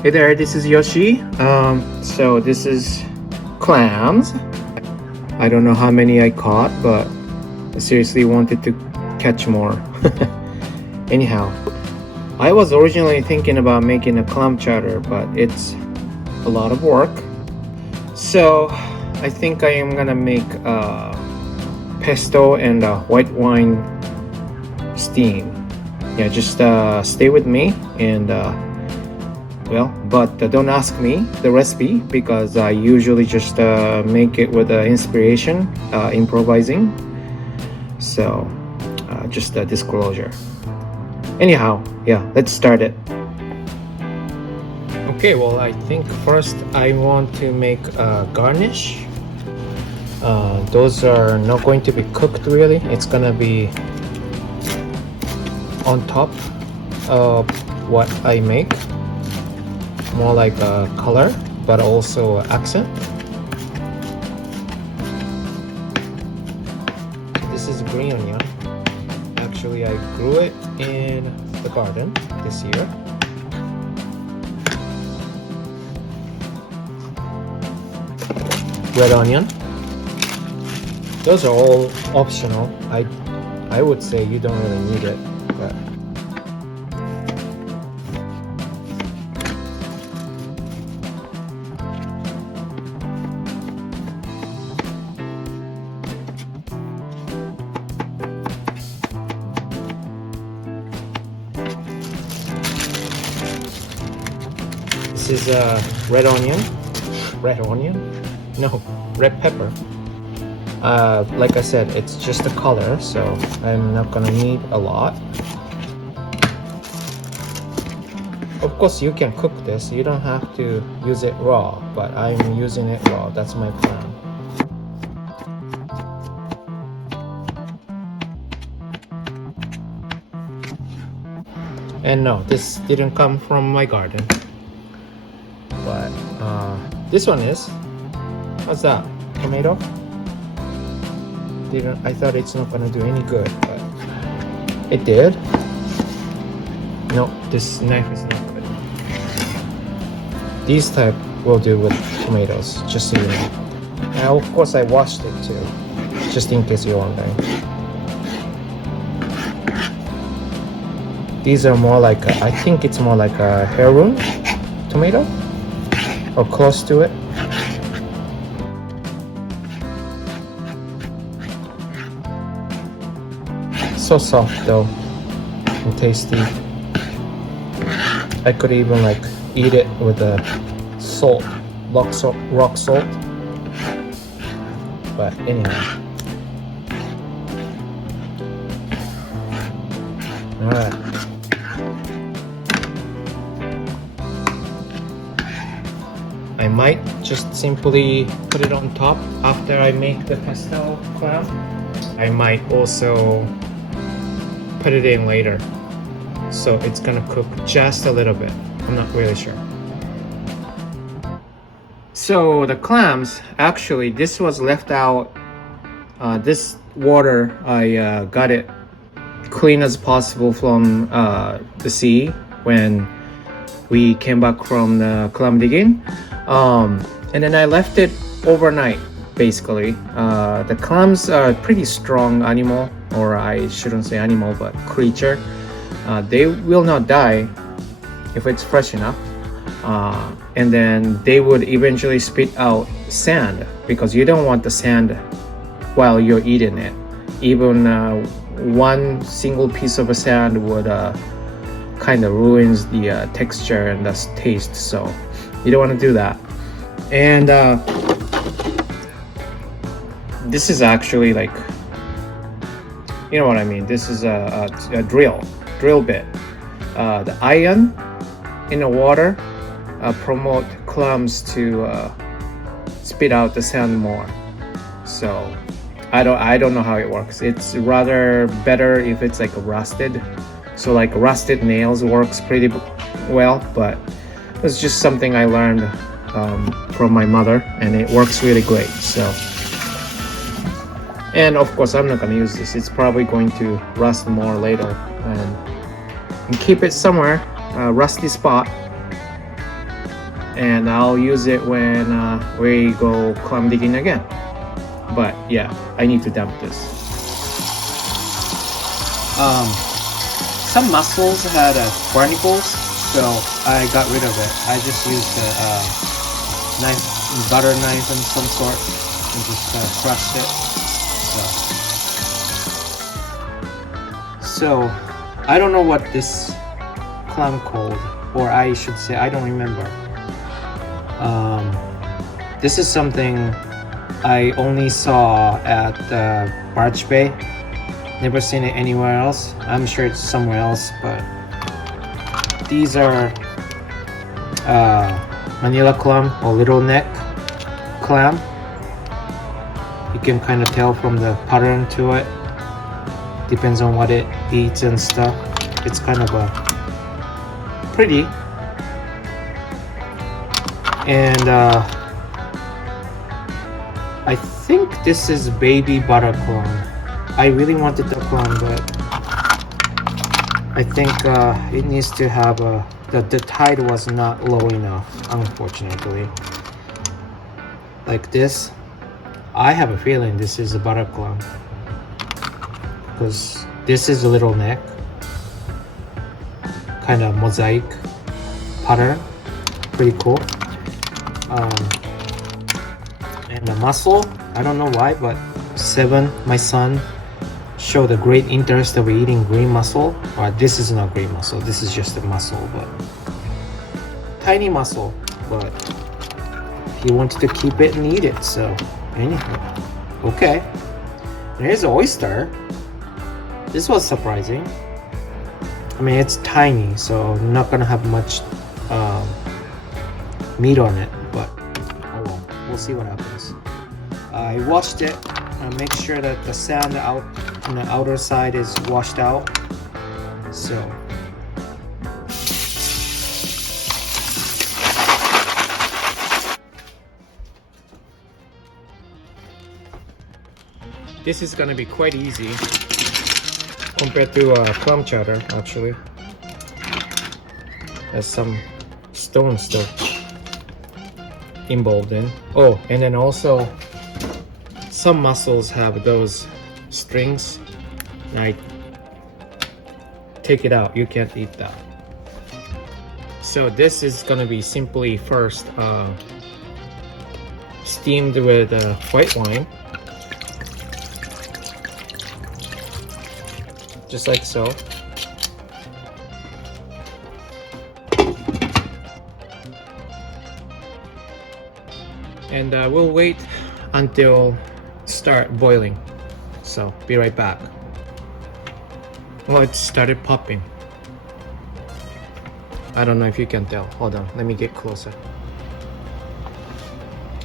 Hey there, this is Yoshi. So this is clams. I don't know how many I caught, but I seriously wanted to catch more. Anyhow, I was originally thinking about making a clam chowder, but it's a lot of work. So I think I am gonna make pesto and white wine steam. Yeah, just stay with me and but don't ask me the recipe because I usually just make it with inspiration, improvising. So just a disclosure. Anyhow, yeah, let's start it. Okay, well, I think first I want to make a garnish. Those are not going to be cooked really. It's gonna be on top of what I make. More like a color, but also accent. This is green onion. Actually, I grew it in the garden this year. Red onion. Those are all optional. I would say you don't really need it, but this is red onion. Red onion? No, red pepper. Like I said, it's just a color, so I'm not gonna need a lot. Of course, you can cook this. You don't have to use it raw, but I'm using it raw. That's my plan. And no, this didn't come from my garden. But this one is. What's that? Tomato? I thought it's not gonna do any good, but it did. No, this knife is not good. These type will do with tomatoes, just so you know. And of course I washed it too, just in case you're wondering. These are more like I think it's more like a heirloom tomato, or close to it. So soft though and tasty. I could even like eat it with a salt, rock salt. But anyhow. Alright. I might just simply put it on top after I make the pesto clam. I might also put it in later, so it's gonna cook just a little bit. I'm not really sure. So the clams, actually this was left out. This water, I got it clean as possible from the sea when we came back from the clam digging, and then I left it overnight. Basically, the clams are a pretty strong animal, or I shouldn't say animal, but creature. They will not die if it's fresh enough, and then they would eventually spit out sand, because you don't want the sand while you're eating it. Even one single piece of sand would kind of ruins the texture and the taste, so you don't want to do that. And this is actually like, you know what I mean, this is a drill bit. The iron in the water promote clams to spit out the sand more. So I don't know how it works. It's rather better if it's like rusted. So like rusted nails works pretty well, but it's just something I learned from my mother, and it works really great. So. And of course I'm not going to use this. It's probably going to rust more later, and keep it somewhere, a rusty spot. and I'll use it when we go clam digging again. But yeah, I need to dump this. Some mussels had barnacles, so I got rid of it. I just used a knife, butter knife of some sort, and just crushed it. So I don't know what this clam called, or I should say I don't remember. This is something I only saw at Birch Bay. Never seen it anywhere else. I'm sure it's somewhere else, but these are Manila clam or little neck clam. You can kind of tell from the pattern to it. Depends on what it eats and stuff. It's kind of pretty. And I think this is baby butter clam. I really wanted the clam, but I think it needs to have the tide was not low enough, unfortunately. Like this, I have a feeling this is a butter clam, because this is a little neck, kind of mosaic pattern, pretty cool. And the mussel, I don't know why, but Seven, my son, showed a great interest of eating green mussel. This is not green mussel, this is just a mussel, but tiny mussel, but he wanted to keep it and eat it. So anyhow, okay. There's an oyster. This was surprising. I mean, it's tiny, so not gonna have much meat on it, but oh well, we'll see what happens. I washed it. Make sure that the sand out on the outer side is washed out. So this is gonna be quite easy compared to clam chowder. Actually, there's some stones still involved in. Oh, and then also some mussels have those strings. I take it out, you can't eat that. So this is gonna be simply first steamed with white wine, just like so. And we'll wait until start boiling. So be right back. Oh, it started popping. I don't know if you can tell. Hold on, let me get closer.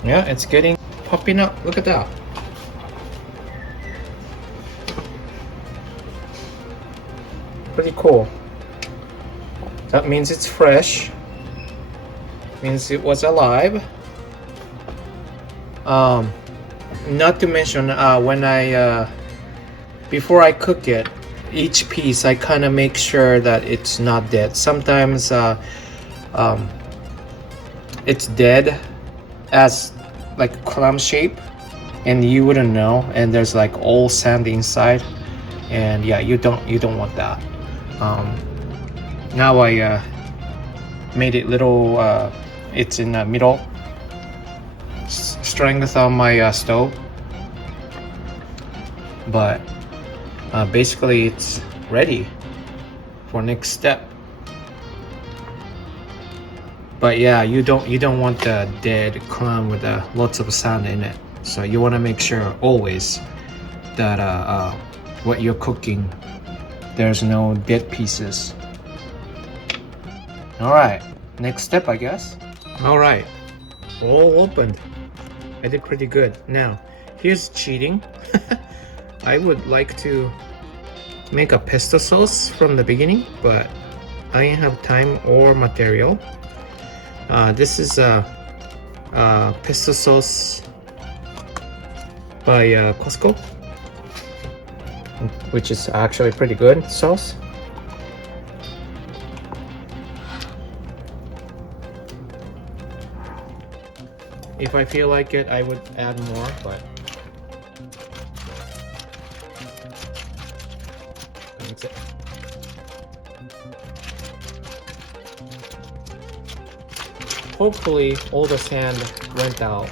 Yeah, it's getting popping up. Look at that. Pretty cool. That means it's fresh. Means it was alive. Not to mention when I before I cook it, each piece I kind of make sure that it's not dead. Sometimes it's dead as like clam shape and you wouldn't know, and there's like all sand inside, and yeah, you don't want that. Now I made it little it's in the middle strength on my stove, but basically it's ready for next step. But yeah, you don't want the dead clam with lots of sand in it, so you want to make sure always that what you're cooking, there's no dead pieces. All right, next step, I guess. All right, all opened. I did pretty good. Now, here's cheating. I would like to make a pesto sauce from the beginning, but I didn't have time or material. This is a pesto sauce by Costco, which is actually pretty good sauce. If I feel like it, I would add more, but that's it. Hopefully all the sand went out,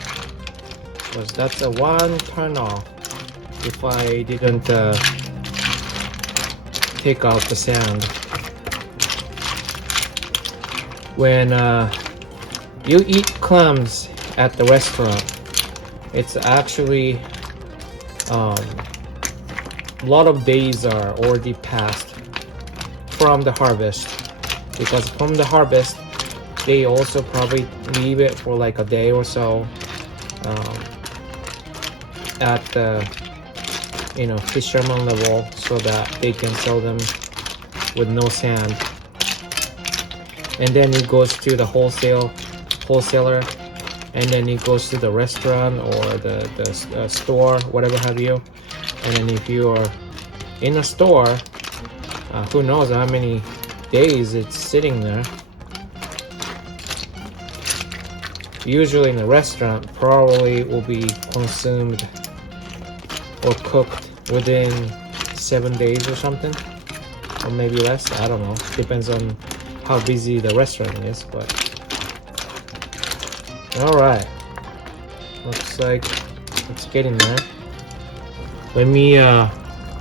because that's a one turn off if I didn't take out the sand. When you eat clams at the restaurant, it's actually a lot of days are already passed from the harvest, because from the harvest they also probably leave it for like a day or so at the fisherman level, so that they can sell them with no sand, and then it goes to the wholesaler, and then it goes to the restaurant or the store, whatever have you. And then if you are in a store, who knows how many days it's sitting there. Usually in a restaurant, probably will be consumed or cooked within 7 days or something, or maybe less. I don't know, depends on how busy the restaurant is. But all right, looks like it's getting there. Let me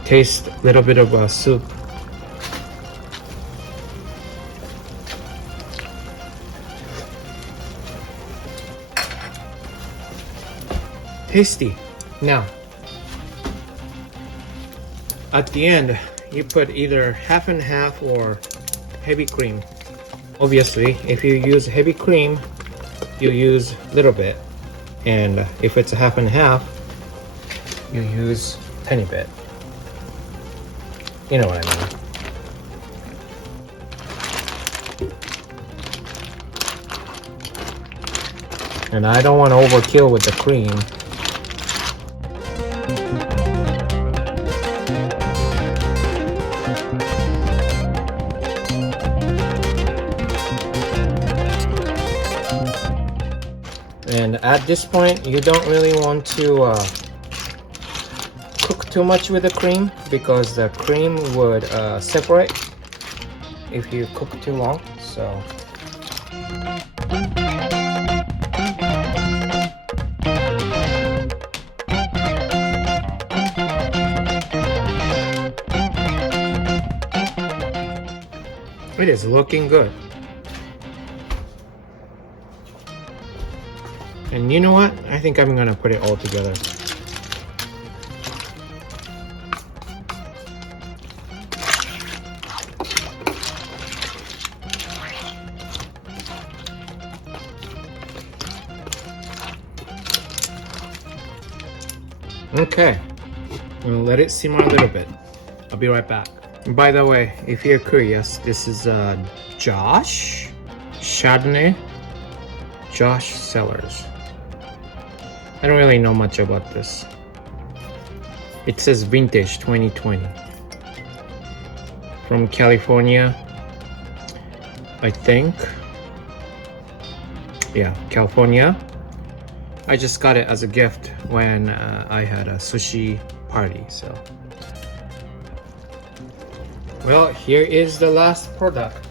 taste a little bit of soup. Tasty. Now, at the end, you put either half and half or heavy cream. Obviously, if you use heavy cream, you use a little bit, and if it's a half and half, you use a tiny bit. You know what I mean. And I don't want to overkill with the cream. And at this point, you don't really want to cook too much with the cream, because the cream would separate if you cook too long. So it is looking good. And you know what? I think I'm gonna put it all together. Okay, I'm gonna let it simmer a little bit. I'll be right back. By the way, if you're curious, this is Josh Chardonnay, Josh Cellars. I don't really know much about this. It says vintage 2020 from California, I think. Yeah, California. I just got it as a gift when I had a sushi party. So, well, here is the last product.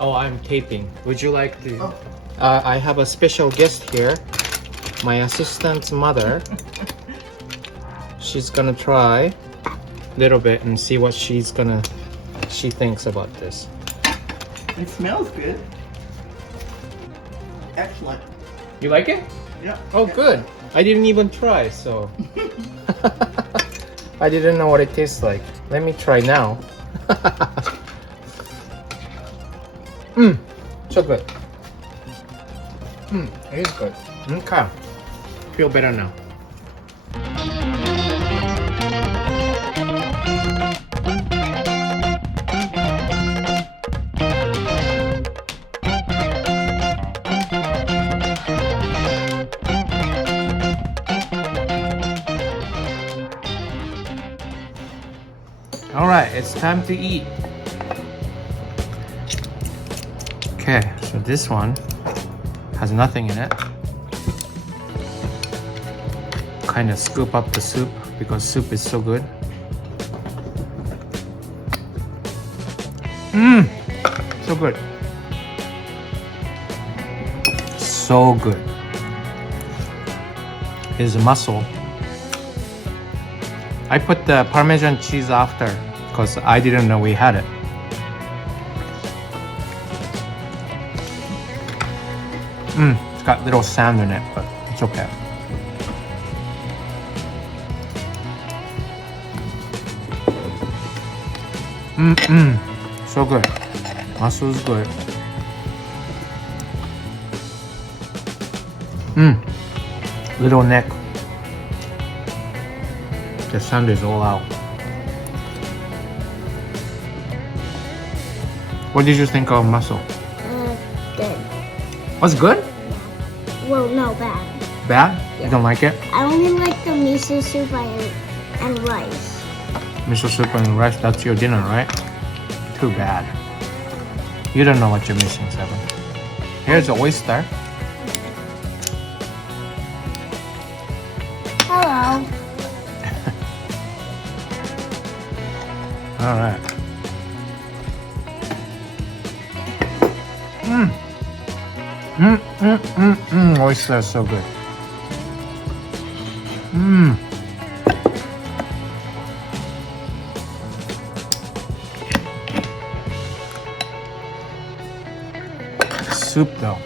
Oh, I'm taping. Would you like to? Oh. I have a special guest here. My assistant's mother. She's gonna try a little bit and see what she thinks about this. It smells good. Excellent. You like it? Yeah. Oh, good. I didn't even try, so I didn't know what it tastes like. Let me try now. So good. It is good. Okay. Feel better now. All right, it's time to eat. Okay, so this one has nothing in it. kind of scoop up the soup because soup is so good. So good. So good. Here's a mussel. I put the Parmesan cheese after because I didn't know we had it. It's got little sand in it, but it's okay. So good. Mussel's good. Little neck. The sand is all out. What did you think of mussel? Good. Was it good? Well, no, bad. Bad? You don't like it? I only like the miso soup and rice. Miso soup and rice, that's your dinner, right? Too bad. You don't know what you're missing, Seven. Here's the oyster. Hello. All right. Oyster is so good. Soup though.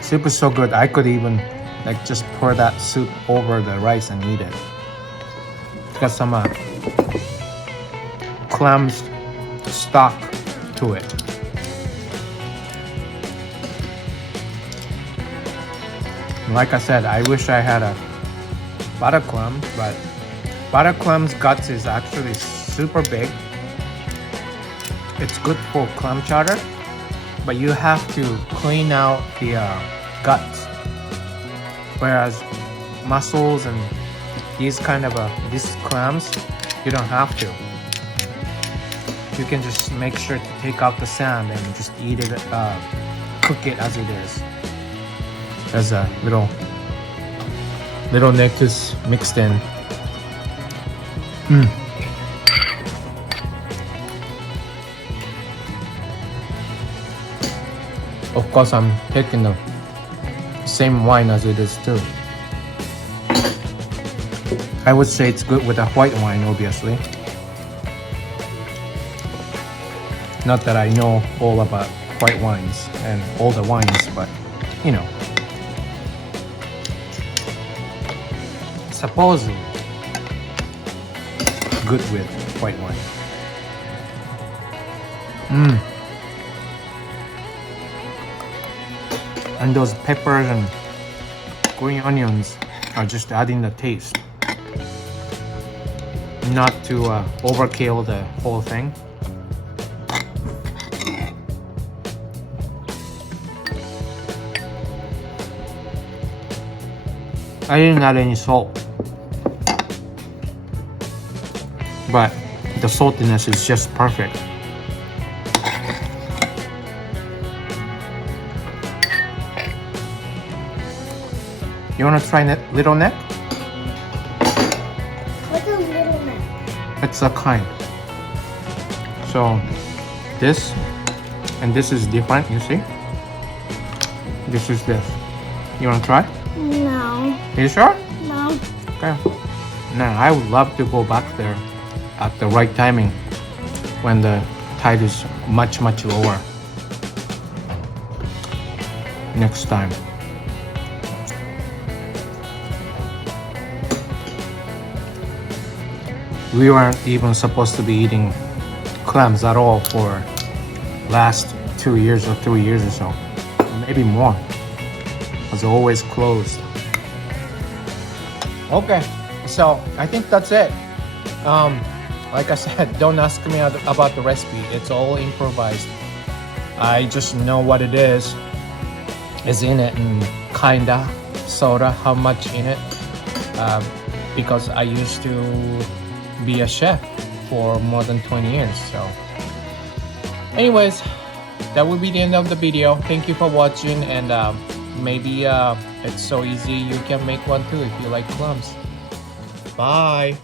Soup is so good. I could even like just pour that soup over the rice and eat it. It's got some clams stock to it. Like I said, I wish I had a butter clam, but butter clam's guts is actually super big. It's good for clam chowder, but you have to clean out the guts. Whereas mussels and these kind of these clams, you don't have to. You can just make sure to take out the sand and just eat it, cook it as it is. There's a little nectar mixed in. Of course, I'm taking the same wine as it is too. I would say it's good with a white wine, obviously. Not that I know all about white wines and all the wines, but you know. Supposedly good with white wine. And those peppers and green onions are just adding the taste. Not to overkill the whole thing. I didn't add any salt, but the saltiness is just perfect. You want to try little neck? What's a little neck? It's a kind. So this and this is different, you see? This is this. You want to try? No. Are you sure? No. Okay. Now I would love to go back there at the right timing when the tide is much lower next time. We weren't even supposed to be eating clams at all for last 2 years or 3 years or so, maybe more. It was always closed. Okay, so I think that's it. Like I said, don't ask me about the recipe. It's all improvised. I just know what it is in it, and kinda, sorta, how much in it, because I used to be a chef for more than 20 years. So anyways, that will be the end of the video. Thank you for watching, and maybe it's so easy you can make one too if you like clams. Bye.